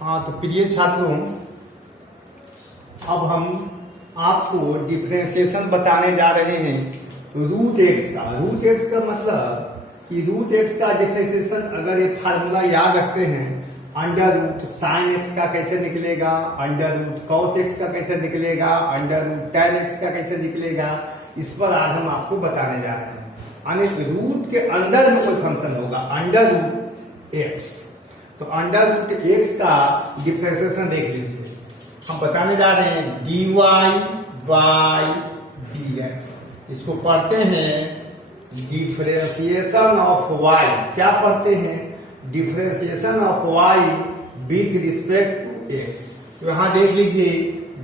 हाँ तो प्रिय छात्रों, अब हम आपको डिफरेंशिएशन बताने जा रहे हैं रूट एक्स का। रूट एक्स का मतलब कि रूट एक्स का डिफरेंशिएशन अगर ये फार्मूला याद रखते हैं, अंडर रूट साइन एक्स का कैसे निकलेगा, अंडर रूट कॉस एक्स का कैसे निकलेगा, अंडर रूट टेन एक्स का कैसे निकलेगा, इस पर आज हम आपको बताने जा रहे हैं। यानी रूट के अंदर में कोई फंक्शन होगा अंडर रूट एक्स, तो अंडर रूट एक्स का डिफरेंशिएशन देख लीजिए। हम बताने जा रहे हैं dy बाई dx, इसको पढ़ते हैं डिफरेंशिएशन ऑफ y। क्या पढ़ते हैं? Differentiation of y with respect to x। तो यहां देख लीजिए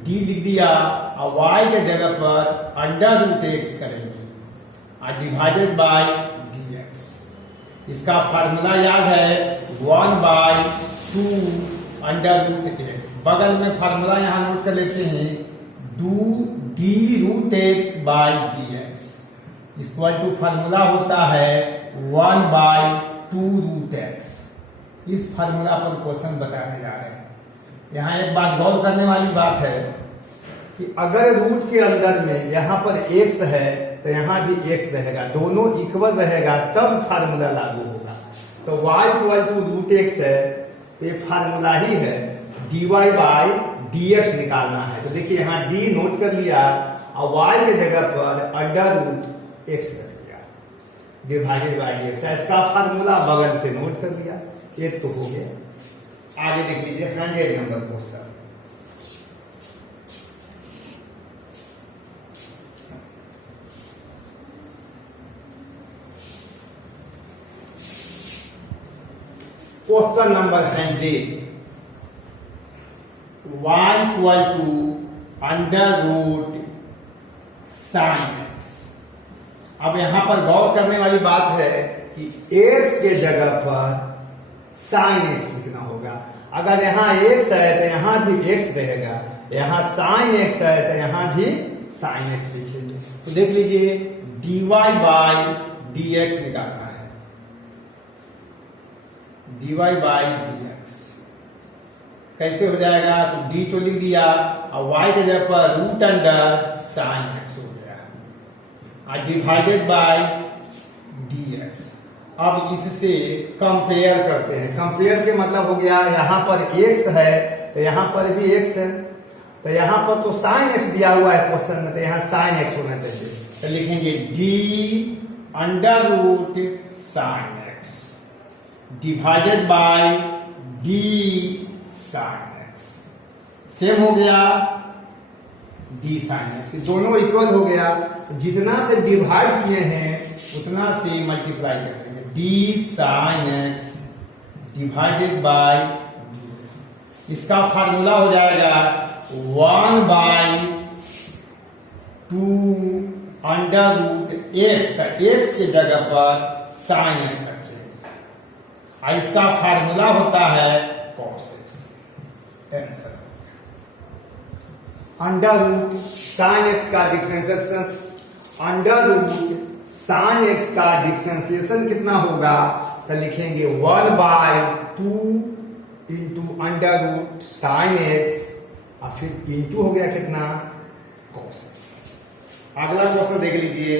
d लिख दिया और y के जगह पर अंडर रूट एक्स करेंगे और डिवाइडेड बाय dx। इसका फार्मूला याद है 1/2 अंडर रूट एक्स। बगल में फार्मूला यहां नोट कर लेते हैं, d root X by dx equal to formula होता है 1/2 रूट एक्स। इस फार्मूला पर क्वेश्चन बताने जा रहे हैं। यहां एक बात गौर करने वाली बात है कि अगर रूट के अंदर में यहां पर x है तो यहां भी x रहेगा, दोनों इक्वल रहेगा तब फार्मूला लागू होगा। तो y equal to root x है, ये फार्मूला ही है dy बाई dx निकालना है। तो देखिए यहाँ d नोट कर लिया और y के जगह पर अंडर रूट एक्स कर लिया डिवाइडेड बाई dx। इसका फार्मूला बगल से नोट कर लिया, ये तो हो गया। आगे देख लीजिए 100 number question. Question number 100, y equal to under root sine X. अब यहां पर गौर करने वाली बात है कि x के जगह पर साइन एक्स लिखना होगा। अगर यहाँ x है तो यहां भी x रहेगा, यहां साइन एक्स है तो यहां भी साइन एक्स लिखेंगे। तो देख लीजिए dy बाई dx निकालना है, dy बाई dx कैसे हो जाएगा? तो d तो लिख दिया और y के जगह पर रूट अंडर साइन एक्स हो गया और डिवाइडेड बाय dx। अब इससे कंपेयर करते हैं। कंपेयर के मतलब हो गया यहाँ पर x है तो यहाँ पर भी x है, तो यहाँ पर तो साइन एक्स दिया हुआ है क्वेश्चन में, तो यहाँ साइन एक्स होना चाहिए। तो लिखेंगे d under root sine X divided by d sine X. Same हो गया d साइन एक्स, दोनों इक्वल हो गया। जितना से डिवाइड किए हैं उतना से मल्टीप्लाई कर देंगे, d sine X divided by dx। इसका फार्मूला हो जाएगा 1/2 अंडर रूट एक्स का x के जगह पर साइन एक्स रखेंगे और इसका फार्मूला होता है cos x। Answer under root sine x का differentiation, under root sine x का डिफरेंशिएशन कितना होगा? तो लिखेंगे 1/2 into under root sine x और फिर इंटू हो गया कितना? cos x। अगला क्वेश्चन देख लीजिए,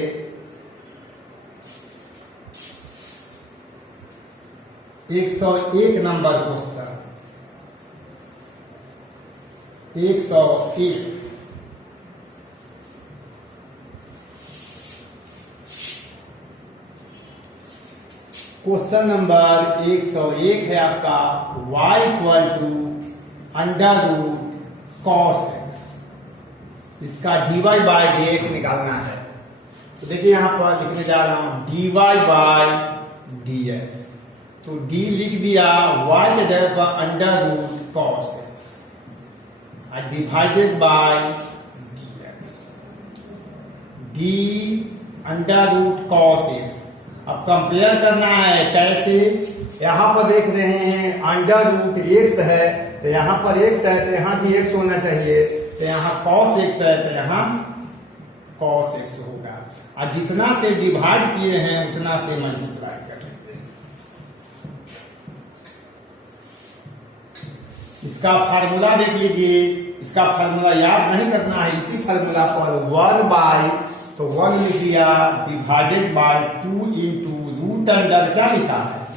एक 101 नंबर क्वेश्चन। 101 क्वेश्चन नंबर 101 है आपका y equal to under root cos X. इसका dy बाय dx निकालना है। तो देखिए यहां पर लिखने जा रहा हूं dy बाय dx। तो d लिख दिया, y के जगह पर अंडर रूट कॉस एक्स और divided by dx। d under root cos X. अब कंपेयर करना है कैसे? यहां पर देख रहे हैं अंडर रूट एक्स है तो यहां पर x है तो यहां भी x होना चाहिए, तो यहां cos x है तो यहां cos x होगा और जितना से डिवाइड किए हैं उतना से मल्टीप्लाई करेंगे। इसका फार्मूला देख लीजिए, इसका फार्मूला याद नहीं करना है, इसी फार्मूला पर 1 बाय, तो 1 लिख दिया divided by 2 into root under क्या लिखा है,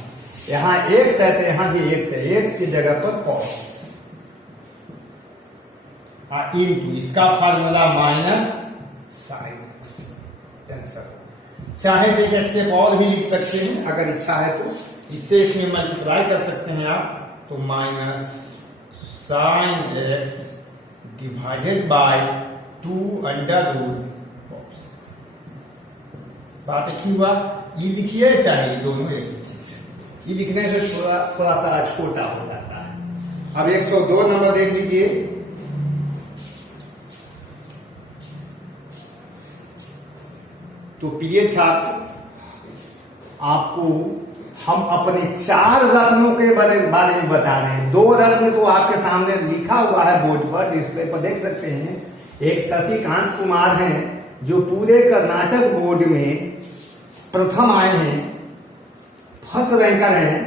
यहाँ x है तो यहाँ भी x है, x की जगह पर cos इंटू इसका फार्मूला माइनस साइन एक्स। चाहे तो एक स्टेप और भी लिख सकते हैं अगर इच्छा है तो, इससे इसमें मल्टीप्लाई कर सकते हैं आप, तो minus sine X divided by 2 under root of 6। बात एक ही हुआ, ये लिखिए चाहे दोनों एक ही चीज, ये लिखने से थोड़ा सा छोटा हो जाता है। अब 102 नंबर देख लीजिए, तो प्रिय छात्र आपको हम अपने 4 रत्नों के बारे में बता रहे हैं। 2 रत्न तो आपके सामने लिखा हुआ है बोर्ड पर, डिस्प्ले पर देख सकते हैं। एक शशिकांत कुमार हैं जो पूरे कर्नाटक बोर्ड में प्रथम आए हैं, फर्स्ट रैंकर हैं,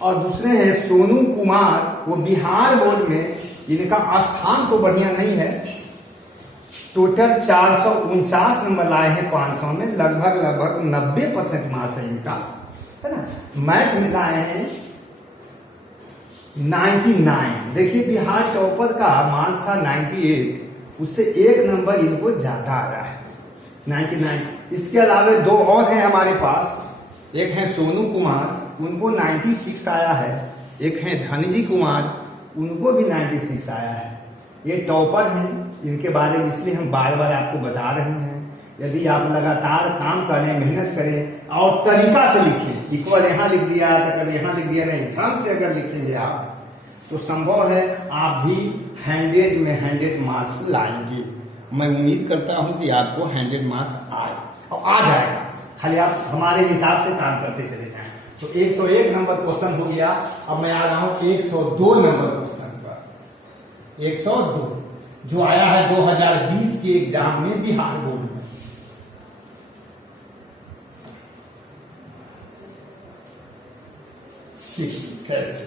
और दूसरे हैं सोनू कुमार, वो बिहार बोर्ड में, इनका स्थान तो बढ़िया नहीं है, टोटल 449 नंबर लाए हैं 500 में, लगभग 90% मार्क्स है इनका, है ना। मैथ में लाए हैं 99। देखिए बिहार टॉपर का मार्क्स था 98, उससे 1 नंबर इनको ज्यादा आ रहा है 99। इसके अलावा 2 और हैं हमारे पास, एक है सोनू कुमार, उनको 96 आया है, एक है धनजी कुमार, उनको भी 96 आया है। ये टॉपर हैं, इनके बारे में इसलिए हम बार बार आपको बता रहे हैं। यदि आप लगातार काम करें, मेहनत करें और तरीका से लिखें, इक्वल यहाँ लिख दिया तो कभी यहाँ लिख दिया, नहीं, ध्यान से अगर लिखेंगे आप तो संभव है आप भी 100 में 100 मार्क्स लाएंगे। मैं उम्मीद करता हूं कि आपको 100 मार्क्स आए और आ जाएगा, खाली आप हमारे हिसाब से काम करते चले जाएं। तो 101 नंबर क्वेश्चन हो गया। अब मैं आ रहा हूं 102 नंबर क्वेश्चन पर। 102 जो आया है 2020 के एग्जाम में बिहार बोर्ड में। कैसे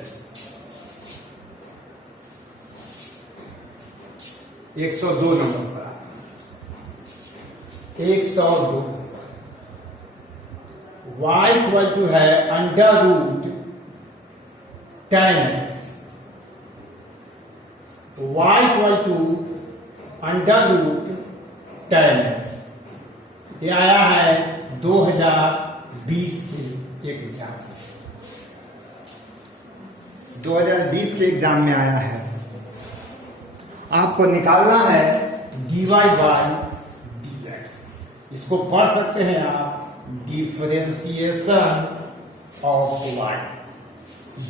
102 नंबर पर 102 y इक्वल टू है under root 10x, y equal to under root 10x। ये आया है 2020 के एग्जाम, 2020 के एग्जाम में आया है। आपको निकालना है dy बाई dx। इसको पढ़ सकते हैं आप differentiation of y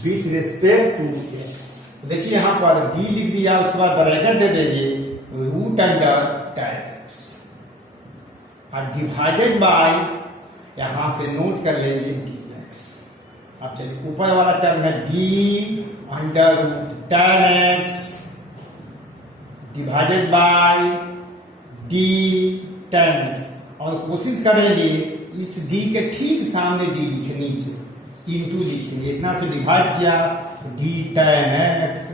with respect to x। देखिए यहां पर d लिख दिया, उसके बाद ब्रैकेट दे देंगे रूट अंडर 10x और डिवाइडेड बाय, यहां से नोट कर लेंगे dx। अब चलिए ऊपर वाला टर्म है d अंडर रूट 10x डिवाइडेड बाय d 10x, और कोशिश करेंगे इस d के ठीक सामने d लिखे, नीचे इंटू लिखेंगे, इतना से डिवाइड किया d 10x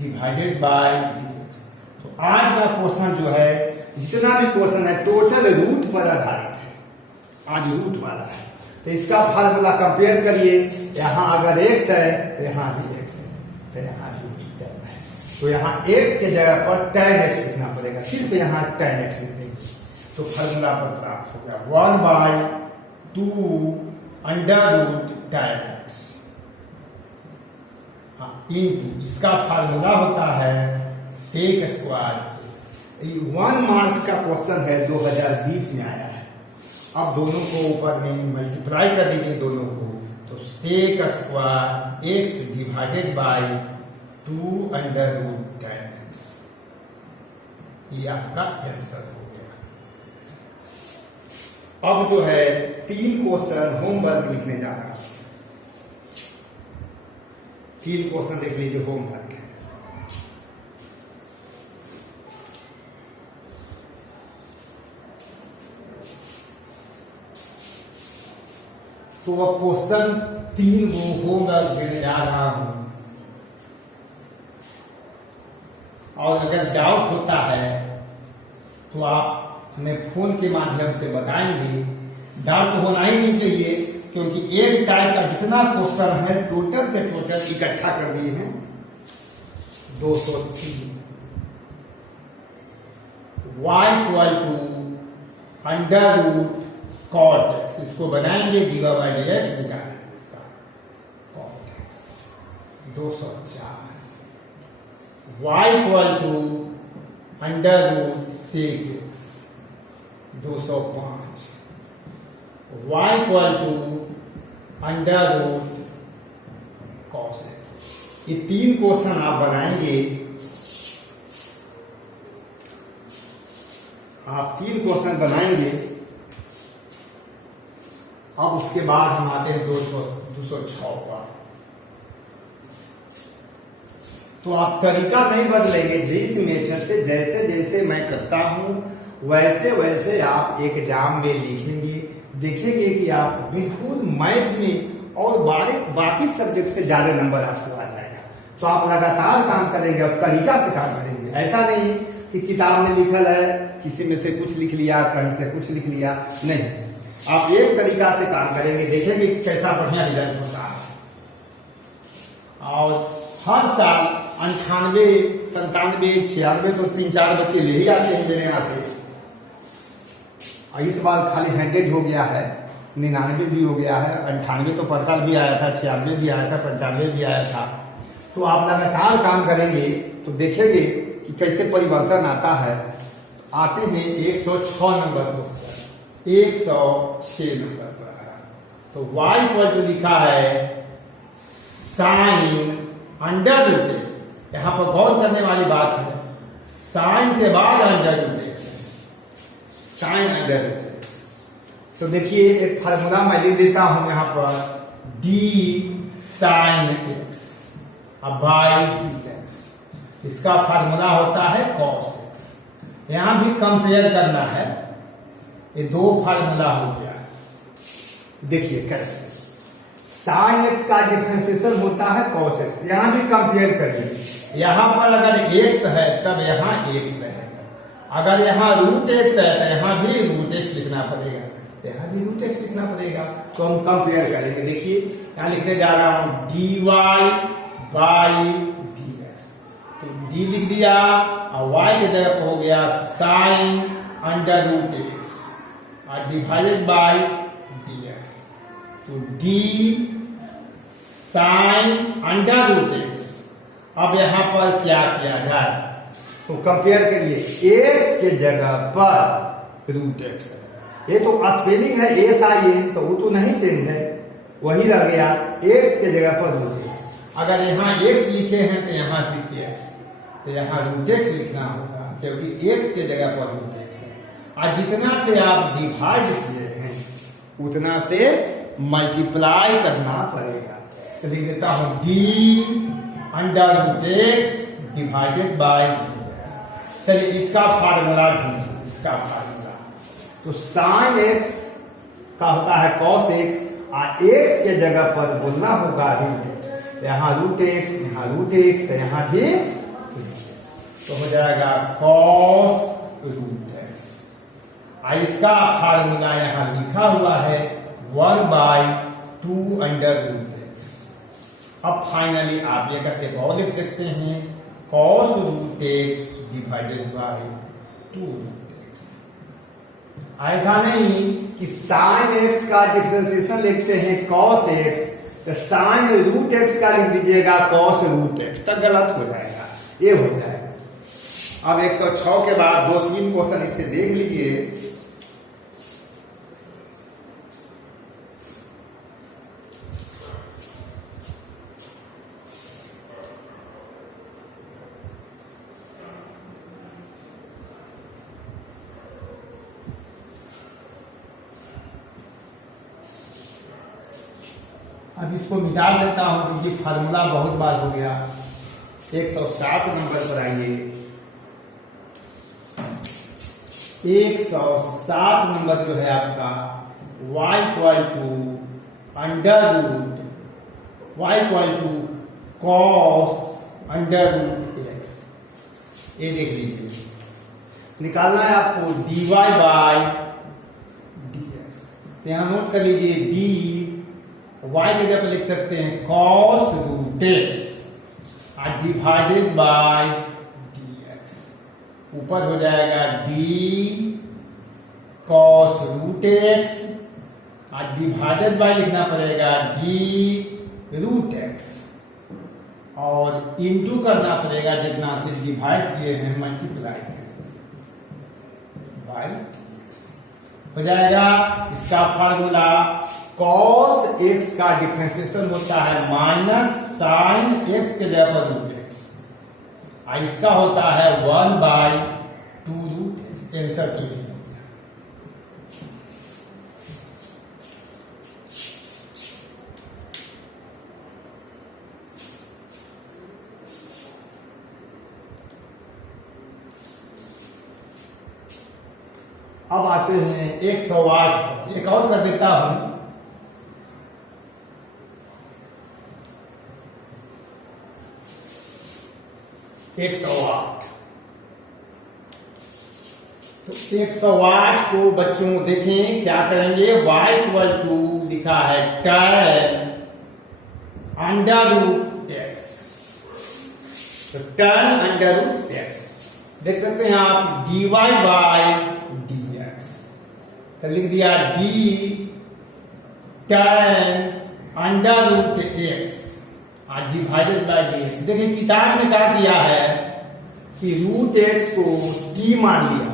डिवाइडेड बाय dx। तो आज का क्वेश्चन जो है, जितना भी क्वेश्चन है टोटल रूट पर आधारित है, आज रूट वाला है। तो इसका फार्मूला कंपेयर करिए, यहां अगर x है तो यहां भी x है, तो यहां भी टर्म है, तो यहां x के जगह पर 10x लिखना पड़ेगा, सिर्फ यहां 10x लिख देंगे तो फार्मूला पर प्राप्त हो गया 1 by 2 under root 10x into इसका फार्मूला होता है सेक स्क्वायर x। 1 मार्क का क्वेश्चन है, 2020 में आया है। अब दोनों को ऊपर में मल्टीप्लाई कर दीजिए दोनों को, तो sec square x divided by 2 under root 10x, ये आपका आंसर हो गया। अब जो है 3 क्वेश्चन होमवर्क लिखने जा रहा है। 3 क्वेश्चन देख लीजिए होमवर्क है। तो अब क्वेश्चन 3 को होमवर्क देने जा रहा हूं। और अगर डाउट होता है तो आप हमें फोन के माध्यम से बताएंगे। डाउट होना ही नहीं चाहिए, क्योंकि एक टाइप का जितना क्वेश्चन है टोटल के टोटल इकट्ठा कर दिए हैं 203। y equal to under root cot X, इसको बनाएंगे dy बाई dx निकालेंगे इसका cot X 204। y equal to under root sec X 205। y equal to under root cos X. ये 3 क्वेश्चन आप बनाएंगे। आप 3 क्वेश्चन बनाएंगे। अब उसके बाद हम आते हैं 206 पर। तो आप तरीका नहीं बदलेंगे, जिस मेथड से जैसे जैसे मैं करता हूं वैसे वैसे आप एग्जाम में लिखेंगे। देखेंगे कि आप बिल्कुल मैथ में और बाकी सब्जेक्ट से ज्यादा नंबर आपको आ जाएगा। तो आप लगातार काम करेंगे, अब तरीका से काम करेंगे। ऐसा नहीं कि किताब में लिखल है, किसी में से कुछ लिख लिया, कहीं से कुछ लिख लिया, नहीं। आप एक तरीका से काम करेंगे, देखेंगे कि कैसा बढ़िया रिजल्ट होता है। और हर साल 98, 97, 96 तो 3-4 बच्चे ले ही आते हैं मेरे यहाँ से। और इस बार खाली 100 हो गया है, 99 भी हो गया है, 98 तो पर साल भी आया था, 96 भी आया था, 95 भी आया था। तो आप लगातार काम करेंगे तो देखेंगे कि कैसे परिवर्तन आता है। आते हैं 106 नंबर क्वेश्चन, 106 नंबर पर। तो y इक्वल टू लिखा है साइन अंडर रूट एक्स। यहां पर गौर करने वाली बात है, साइन के बाद under root X, sine under root X. तो देखिए एक फार्मूला मैं लिख देता हूं यहां पर, d sine x by D x. इसका फार्मूला होता है cos एक्स। यहां भी कंपेयर करना है, ये 2 फार्मूला हो गया। देखिए कैसे साइन एक्स का डिफरेंशिएशन होता है cos एक्स। यहां भी कंपेयर करिए, यहां पर अगर x है तब यहां x रहेगा, अगर यहां रूट एक्स है तो यहां भी रूट एक्स लिखना पड़ेगा, यहां भी रूट एक्स लिखना पड़ेगा। तो हम कंपेयर करेंगे। देखिए यहां लिखने जा रहा हूं dy बाई dx। तो d लिख दिया और y की जगह पर हो गया साइन अंडर रूट एक्स और डिवाइडेड बाई dx। तो d sine under root X. अब यहां पर क्या किया जाए, तो कंपेयर करिए, x के जगह पर रूट एक्स है। ये तो स्पेलिंग है sin, तो वो तो नहीं चेंज है, वही रह गया। x के जगह पर रूट एक्स। अगर यहाँ x लिखे हैं तो यहाँ भी x, तो यहाँ रूट एक्स लिखना होगा, क्योंकि x के जगह पर रूट एक्स है। और जितना से आप डिवाइड किए हैं उतना से मल्टीप्लाई करना पड़ेगा। तो लिख देता हूं d under root x divided by dx। चलिए इसका फार्मूला ढूंढिए, इसका फार्मूला। तो साइन एक्स का होता है cos एक्स, और x के जगह पर बोलना होगा रूट एक्स। यहाँ रूट एक्स, यहाँ रूट एक्स, तो यहाँ भी तो हो जाएगा cos रूट एक्स। इसका फार्मूला यहाँ लिखा हुआ है 1/2 अंडर रूट एक्स। अब फाइनली आप एक स्टेप और लिख सकते हैं, cos root x divided by 2 root X. ऐसा नहीं कि साइन एक्स का डिफरेंशिएशन लिखते हैं cos एक्स, तो साइन रूट एक्स का लिख दीजिएगा cos रूट एक्स, तक गलत हो जाएगा, ये हो जाएगा। अब 106 के बाद 2-3 क्वेश्चन इससे देख लीजिए। अब इसको मिटा देता हूं क्योंकि फार्मूला बहुत बार हो गया। 107 नंबर पर आइए। 107 नंबर जो है आपका y equal to under root y equal to cos under root x. ये देख लीजिए, निकालना है आपको dy बाय dx। यहां नोट कर लीजिए dy की जगह पे लिख सकते हैं cos रूट x और डिवाइडेड बाय dx। ऊपर हो जाएगा d cos रूट x और डिवाइडेड बाय लिखना पड़ेगा d रूट x और इंटू करना पड़ेगा जितना से डिवाइड किए हैं मल्टीप्लाई बाय dx हो जाएगा। इसका फार्मूला cos x का डिफरेंशिएशन होता है माइनस साइन x के जगह पर रूट x और इसका होता है 1 बाय 2 रूट x। आंसर तो अब आते हैं 108। एक और कर देता हूं, एक सौ आठ। तो 108 को बच्चों देखें क्या करेंगे, y इक्वल टू लिखा है tan अंडर रूट x। तो tan अंडर रूट x देख सकते हैं आप dy बाय dx। तो लिख दिया d tan under root x और डिवाइडेड बाय dx। देखिए किताब में क्या किया है कि रूट x को t मान लिया,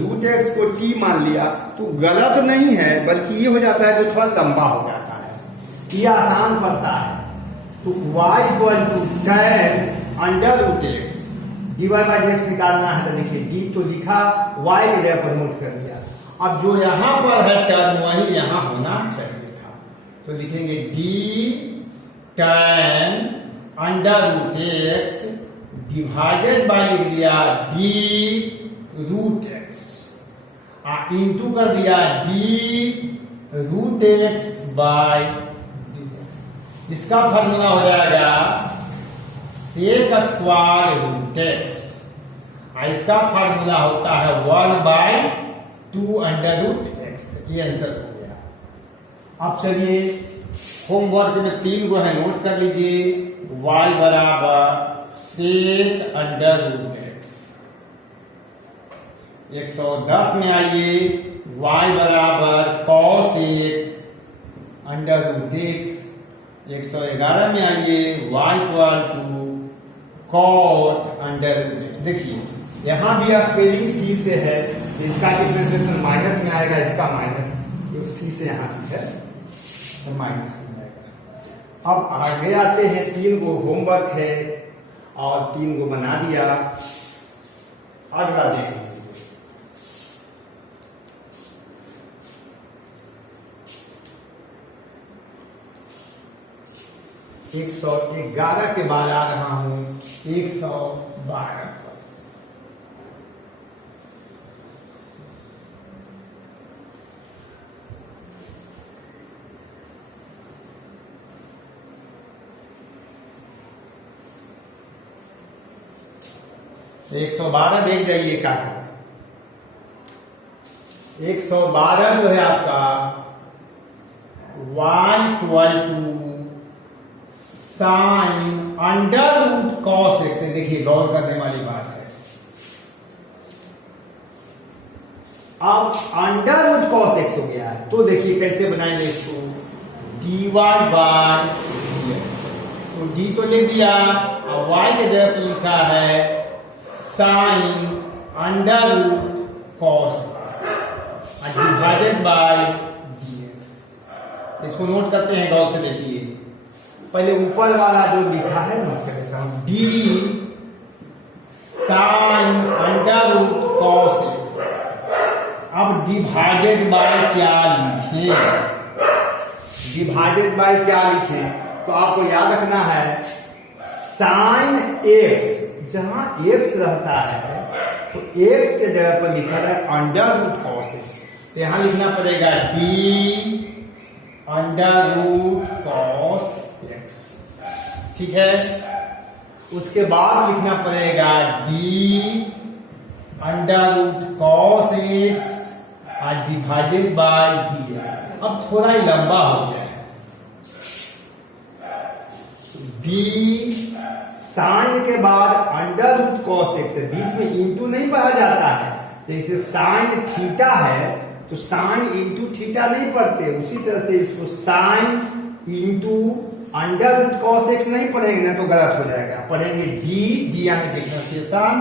रूट x को t मान लिया तो गलत नहीं है, बल्कि ये हो जाता है तो थोड़ा लंबा हो जाता है, ये आसान पड़ता है। तो y equal to tan under root x divide by dx निकालना है। तो देखिए d तो लिखा, y की जगह पर नोट कर लिया। अब जो यहां पर है टर्म वही यहां होना चाहिए था, तो लिखेंगे d tan under root x divided by लिख दिया d रूट x और इंटू कर दिया d root x by dx। इसका फॉर्मूला हो जाएगा सेक स्क्वायर रूट x और इसका फॉर्मूला होता है 1 बाय 2 अंडर रूट x। ये आंसर हो गया। अब चलिए होमवर्क में 3 गो है, नोट कर लीजिए। y बराबर सेक अंडर रूट x। 110 में आइए y बराबर cos अंडर रूट x। 111 में आइए y equal to cot under root x। देखिए यहां भी स्पेलिंग c से है, इसका डिफरेंशिएशन माइनस में आएगा, इसका माइनस c से यहां भी है तो माइनस में आएगा। अब आगे आते हैं, 3 गो होमवर्क है और 3 गो बना दिया। अगला देख लीजिए, एक 111 के बाद आ रहा हूं 112 पर। तो 112 देख जाइए क्या कर, 112 जो है आपका y equal to sine under root cos X. देखिए गौर करने वाली बात है, अब अंडर रूट कॉस एक्स हो गया है तो देखिए कैसे बनाएंगे इसको, dy बाय dx। तो d तो लिख दिया और y के जगह पे लिखा है sine under root cos X divided by dx। इसको नोट करते हैं, गौर से देखिए। पहले ऊपर वाला जो लिखा है नोट कर देता हूं, d sine under root cos X. अब डिवाइडेड बाय क्या लिखें, डिवाइडेड बाय क्या लिखें, तो आपको याद रखना है साइन एक्स, जहां एक्स रहता है तो एक्स के जगह पर लिखा है अंडर रूट कॉस एक्स। तो यहां लिखना पड़ेगा d under root cos X. ठीक है, उसके बाद लिखना पड़ेगा D under root cos X और डिवाइडेड बाय डी एक्स। अब थोड़ा ही लंबा हो गया है। डी साइन के बाद अंडर रूट कॉस एक्स है, बीच में इंटू नहीं पढ़ा जाता है। जैसे साइन थीटा है तो साइन इंटू थीटा नहीं पढ़ते, उसी तरह से इसको sine into under root cos X नहीं पढ़ेंगे ना तो गलत हो जाएगा। पढ़ेंगे डी यानी differentiation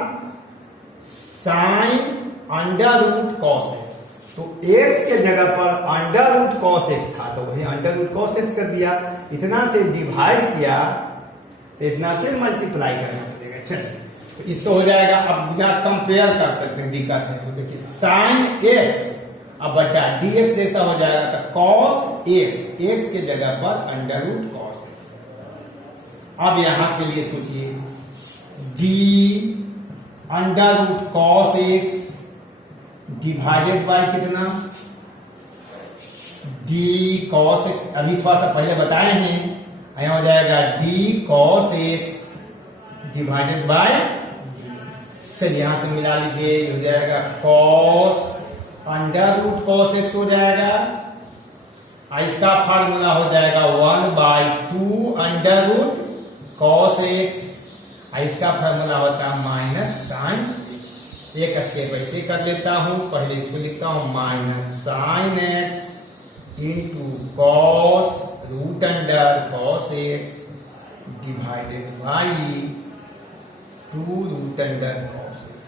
sine under root cos X. तो एक्स के जगह पर अंडर रूट कॉस एक्स था तो वही अंडर रूट कॉस एक्स कर दिया। इतना से डिवाइड किया, इतना से मल्टीप्लाई करना पड़ेगा। चलिए तो इससे हो जाएगा। अब यहाँ कंपेयर कर सकते हैं, दिक्कत है तो देखिए साइन एक्स अब बटा डी एक्स जैसा हो जाएगा तो कॉस एक्स, एक्स के जगह पर अंडर रूट कॉस एक्स। अब यहां के लिए सोचिए D under root cos X divided by कितना डी कॉस एक्स। अभी थोड़ा सा पहले बताए हैं, यहां हो जाएगा D cos X divided by D X. चलिए यहां से मिला लीजिए, हो जाएगा cos under root cos X हो जाएगा। इसका फार्मूला हो जाएगा 1/2 अंडर रूट कॉस एक्स। इसका फार्मूला होता है माइनस साइन एक्स। एक स्टेप ऐसे कर लेता हूं, पहले इसको लिखता हूं minus sine X into cos root under cos X divided by 2 root under cos X.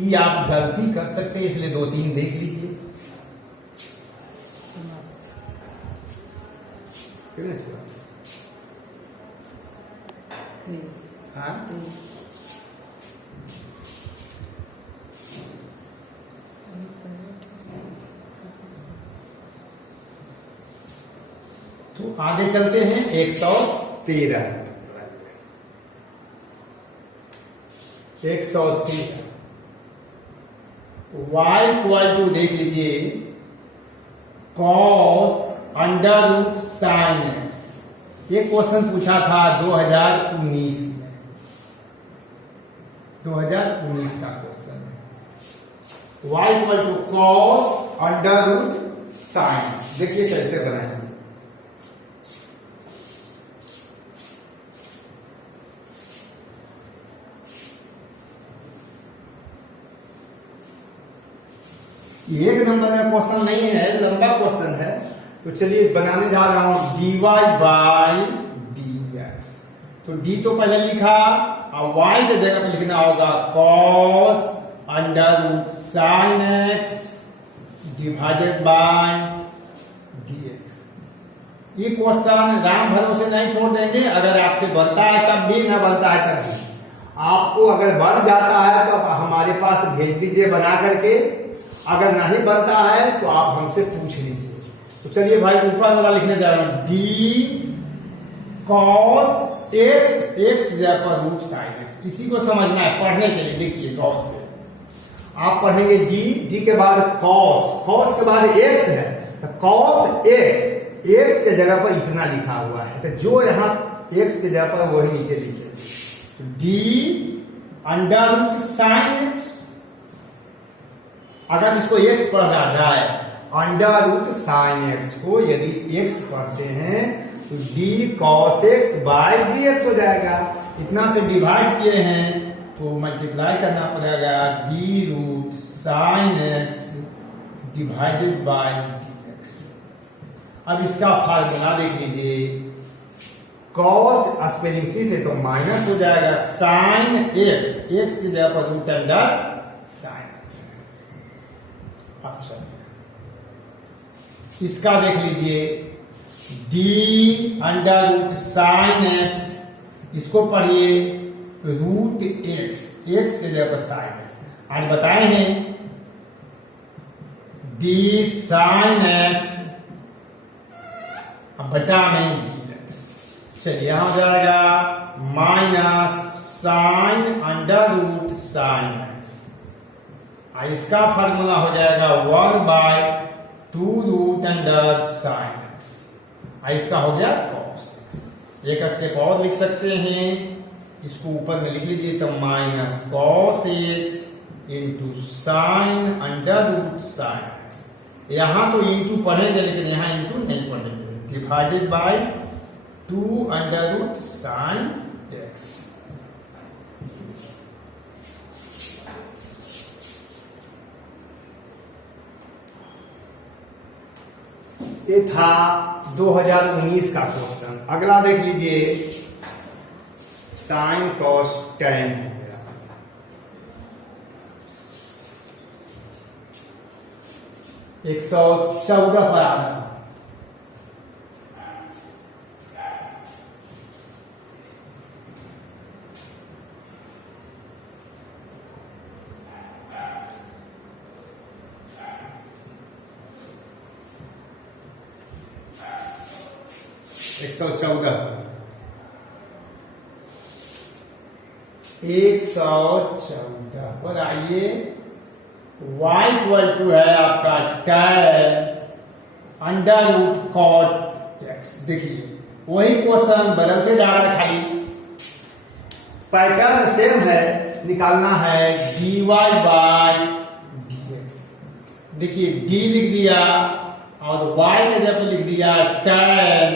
ये आप गलती कर सकते हैं, इसलिए 2-3 देख लीजिए। हाँ? तो आगे चलते हैं 113। 113 y इक्वल टू देख लीजिए cos under root sine X. ये क्वेश्चन पूछा था 2019 में, 2019 का क्वेश्चन है। y equal to cos under root sine. देखिए कैसे बनाए। एक नंबर का क्वेश्चन नहीं है, लंबा क्वेश्चन है। तो चलिए बनाने जा रहा हूं dy बाई dx। तो d तो पहले लिखा, और y के जगह पर लिखना होगा cos under root sine X divided by dx। ये क्वेश्चन राम भरोसे नहीं छोड़ देंगे, अगर आपसे बनता है तब भी, ना बनता है तब भी। आपको अगर बन जाता है तो हमारे पास भेज दीजिए बना करके, अगर नहीं बनता है तो आप हमसे पूछ लीजिए। तो चलिए भाई ऊपर वाला लिखने जा रहा हूं डी कॉस एक्स, एक्स जगह पर रूट साइन एक्स। इसी को समझना है पढ़ने के लिए। देखिए गौर से आप पढ़ेंगे डी के बाद कॉस, कॉस के बाद एक्स है तो कॉस एक्स, एक्स के जगह पर इतना लिखा हुआ है तो जो यहां एक्स के जगह पर वही नीचे लिखे D under root sine X. अगर इसको एक्स पढ़ा जाए अंडर रूट साइन एक्स को, यदि एक्स पढ़ते हैं तो D cos X by D X हो जाएगा। इतना से डिवाइड किए हैं तो मल्टीप्लाई करना पड़ेगा D root sine X divided by D X. अब इसका फार्मूला देख लीजिए, कॉस स्पेलिंग सी से तो माइनस हो जाएगा साइन एक्स, एक्स की जगह पर root under sine X. Option इसका देख लीजिए D under root sine X, इसको पढ़िए रूट एक्स, एक्स के जगह पर साइन एक्स। आज बताए हैं डी साइन एक्स अब बटा में डी एक्स। चलिए यहां हो जाएगा minus sine under root sine X. इसका फार्मूला हो जाएगा 1/2 रूट अंडर साइन एक्स। इसका हो गया कॉस एक्स। एक स्टेप और लिख सकते हैं इसको ऊपर में लिख लीजिए तो minus cos X into sine under root sine X. यहां तो इंटू पढ़ेंगे लेकिन यहां इंटू नहीं पढ़ेंगे। Divided by 2 under root sine X. ये था 2019 का क्वेश्चन। अगला देख लीजिए, साइन कॉस टेन हो गया। एक 114 पर आ रहा है। एक 114 पर आइए। y इक्वल टू है आपका tan under root cot X. देखिए वही क्वेश्चन बदलते जा रहा है, खाली पैटर्न सेम है। निकालना है dy बाय dx। देखिए d लिख दिया और y के जगह पे लिख दिया tan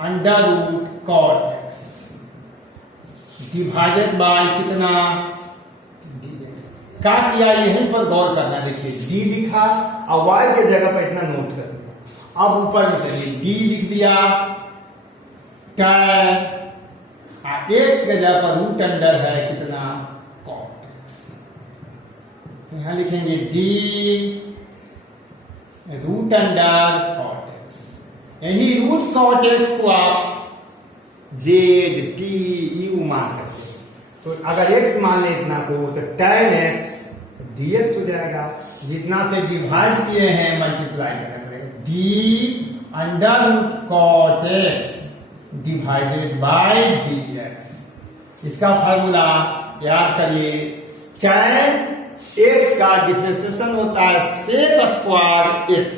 under root cot x divided by कितना dx। क्या किया यहीं पर गौर करना। देखिए d लिखा और y के जगह पर इतना नोट कर दिया। अब ऊपर में चलिए d लिख दिया tan x के जगह पर रूट अंडर है कितना कॉट एक्स। तो यहां लिखेंगे d root under cot X. यही रूट कॉट एक्स को आप जेड टी यू मान सकते हैं। तो अगर x मान ले इतना को तो tan x dx हो जाएगा। जितना से डिवाइड किए हैं मल्टीप्लाई करना पड़ेगा। d under root cot x divided by dx। इसका फार्मूला याद करिए। tan x का डिफरेंशिएशन होता है सेक स्क्वायर x।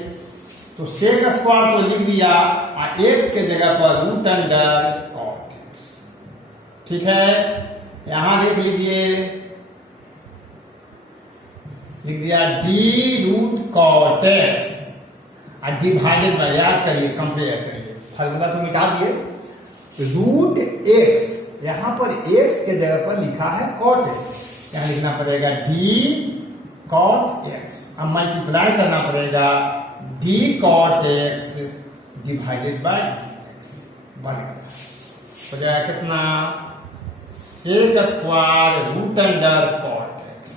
तो सेक स्क्वायर को लिख दिया और x के जगह पर रूट अंडर कॉट एक्स। ठीक है, यहां देख लीजिए, लिख दिया d रूट कॉट एक्स और डिवाइडेड बाय, याद करिए कंपेयर करिए, फार्मूला तो मिटा दिए। रूट एक्स, यहां पर x के जगह पर लिखा है कॉट एक्स, यहां लिखना पड़ेगा d कॉट एक्स। अब मल्टीप्लाई करना पड़ेगा d cot x divided by dx बराबर हो जाएगा कितना sec square root under cot x.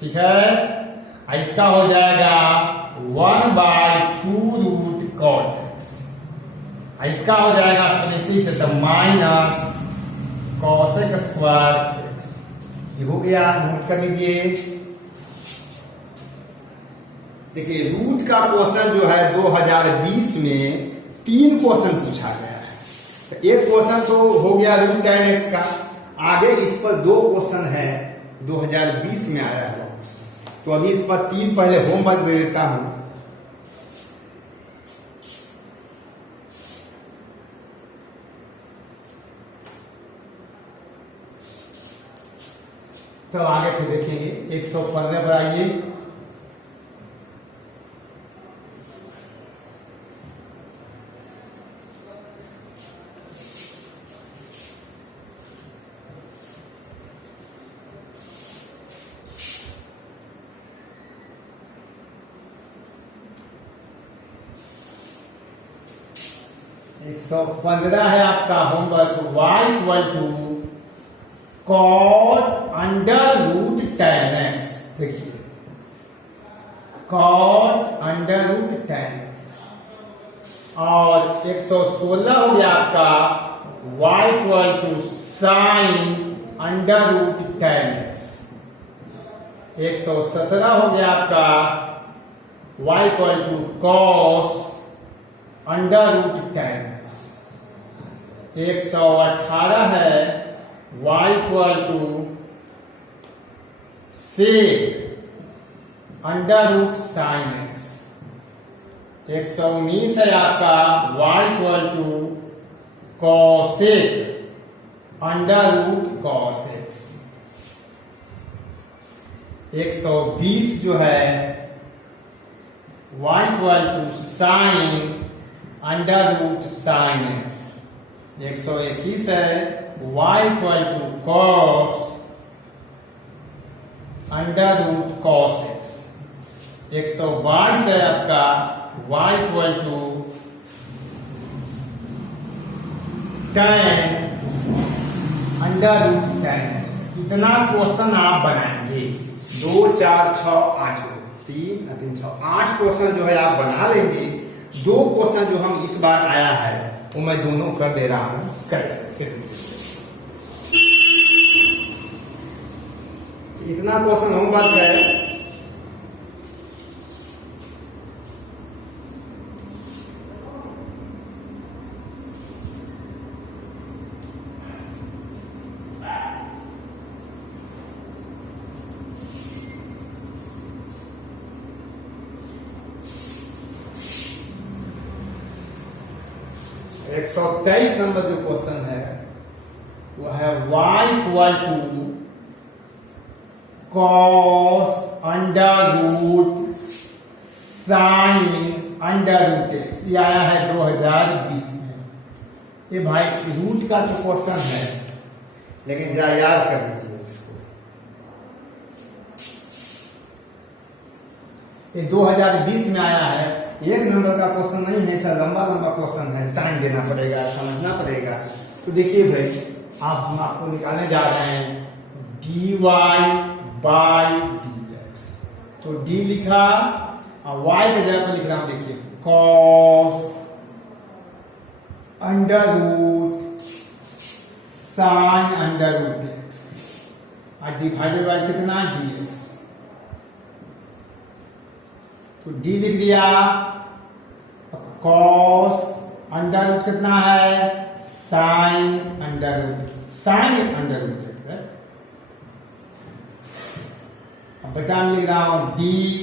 ठीक है, इसका हो जाएगा 1/2 रूट कॉट एक्स। इसका हो जाएगा इसी से तो माइनस कॉसेक स्क्वायर एक्स। ये हो गया, नोट कर लीजिए। देखिए रूट का क्वेश्चन जो है 2020 में 3 क्वेश्चन पूछा गया है। तो एक क्वेश्चन तो हो गया रूट tan x का, आगे इस पर 2 क्वेश्चन है 2020 में आया हुआ। तो अभी इस पर 3 पहले होमवर्क दे देता हूं। तो आगे फिर देखेंगे। 115 पर आइए। एक 115 है आपका होमवर्क। y equal to cot under root tan x। देखिए cot under root tan x और 116 हो गया आपका y equal to sine under root tan x। 117 हो गया आपका y equal to cos under root tan x। 118 है y equal to sec under root sine x। 119 है आपका y equal to cosec under root cos x. 120 जो है y equal to sine under root sine x. 121 है y equal to cos under root cos x. 122 है आपका y equal to tan under root tan x. इतना question आप बनाएंगे 2 4 6 8 3 3 6 8 question जो है आप बना लेंगे। 2 क्वेश्चन जो हम इस बार आया है वो मैं दोनों कर दे रहा हूं कैसे। इतना क्वेश्चन होमवर्क है। एक 123 नंबर जो क्वेश्चन है वो है y equal to cos under root sine under root x. ये आया है 2020 में। ये भाई रूट का तो क्वेश्चन है लेकिन जरा याद कर लीजिए इसको। ये 2020 में आया है। एक नंबर का क्वेश्चन नहीं है, ऐसा लंबा लंबा क्वेश्चन है, टाइम देना पड़ेगा, समझना पड़ेगा। तो देखिए भाई हम आपको निकालने जा रहे हैं dy बाई dx। तो d लिखा और y के जगह पर लिख रहा हूं, देखिए cos under root sine under root x और डिवाइडेड बाय कितना dx। तो d लिख दिया, cos अंडर रूट कितना है sine under root, sine under root x है। अब बेटा मैं लिख रहा हूं d,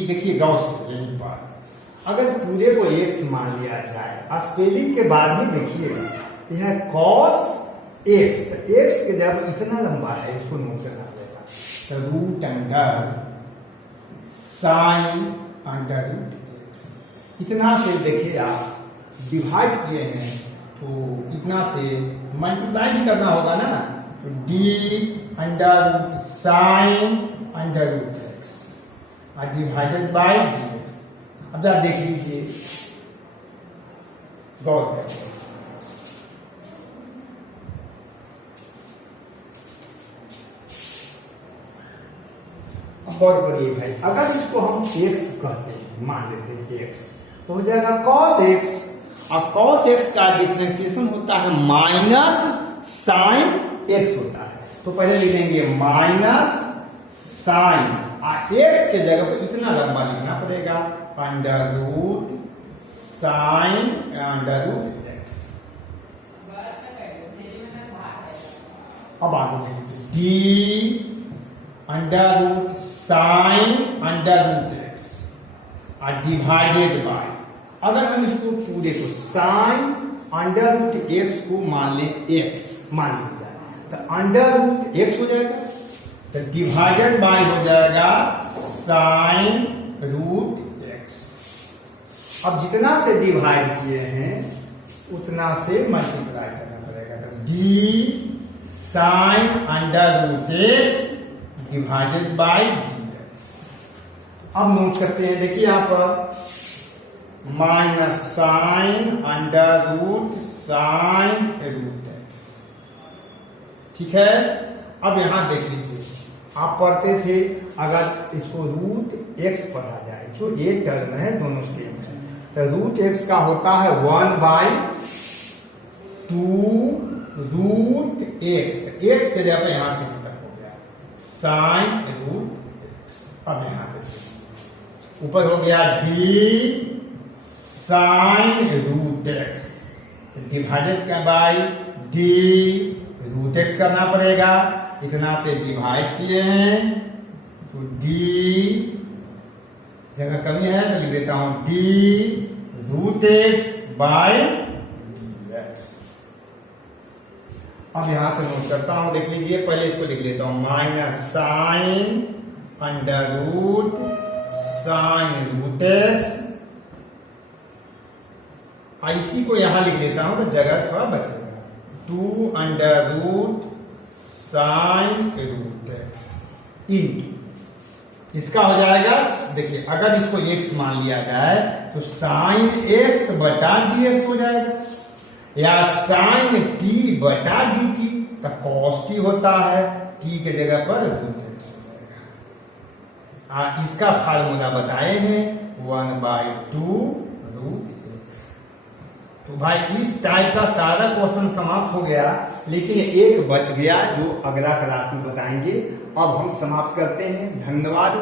देखिए गौर से यहीं पर अगर पूरे को x मान लिया जाए, स्पेलिंग के बाद ही देखिएगा यह cos x, तो x के जब इतना लंबा है इसको नोट करना पड़ेगा। तो root under sine under root x, इतना से देखिए आप डिवाइड किए हैं तो इतना से मल्टीप्लाई भी करना होगा ना। तो d under root sine under root x और डिवाइडेड बाय dx। अब जरा देख लीजिए, गौर करिए। गौर करिए भाई, अगर इसको हम x कहते हैं, मान लेते हैं x, तो हो जाएगा cos x और cos x का डिफरेंशिएशन होता है माइनस साइन x होता है। तो पहले लिख देंगे माइनस साइन और x के जगह पर इतना लंबा लिखना पड़ेगा under root sine under root x। अब आगे देखिए d under root sine under root x और डिवाइडेड बाय, अगर हम इसको पूरे को साइन अंडर रूट एक्स को मान ले एक्स मान लिया जाए तो अंडर रूट एक्स हो जाएगा, तो डिवाइडेड बाय हो जाएगा साइन रूट एक्स। अब जितना से डिवाइड किए हैं उतना से मल्टीप्लाई करना पड़ेगा। तो d sine under root x divided by dx। अब नोट करते हैं, देखिए यहां पर minus sine under root sine root x, ठीक है। अब यहां देख लीजिए, आप पढ़ते थे अगर इसको रूट एक्स पढ़ा जाए, जो एक टर्म है दोनों सेम है, तो रूट एक्स का होता है 1/2 रूट एक्स। एक्स के जगह यहां से साइन रूट एक्स। अब यहां पे ऊपर हो गया d sine root x divided by d root x करना पड़ेगा, इतना से डिवाइड किए हैं तो डी जगह कमी है तो लिख देता हूं d root x by x. अब यहां से नोट करता हूं, देख लीजिए, पहले इसको लिख लेता हूं, minus sine under root sine root x. इसी को यहां लिख लेता हूं तो जगह थोड़ा बचेगा, 2 under root sine root x into, इसका हो जाएगा, देखिए अगर इसको x मान लिया जाए तो साइन x बटा dx हो जाएगा, या साइन t बटा dt, तो cos t होता है, t के जगह पर रूट x हो जाएगा। इसका फार्मूला बताए हैं 1/2 रूट x। तो भाई इस टाइप का सारा क्वेश्चन समाप्त हो गया, लेकिन एक बच गया जो अगला क्लास में बताएंगे। अब हम समाप्त करते हैं। धन्यवाद।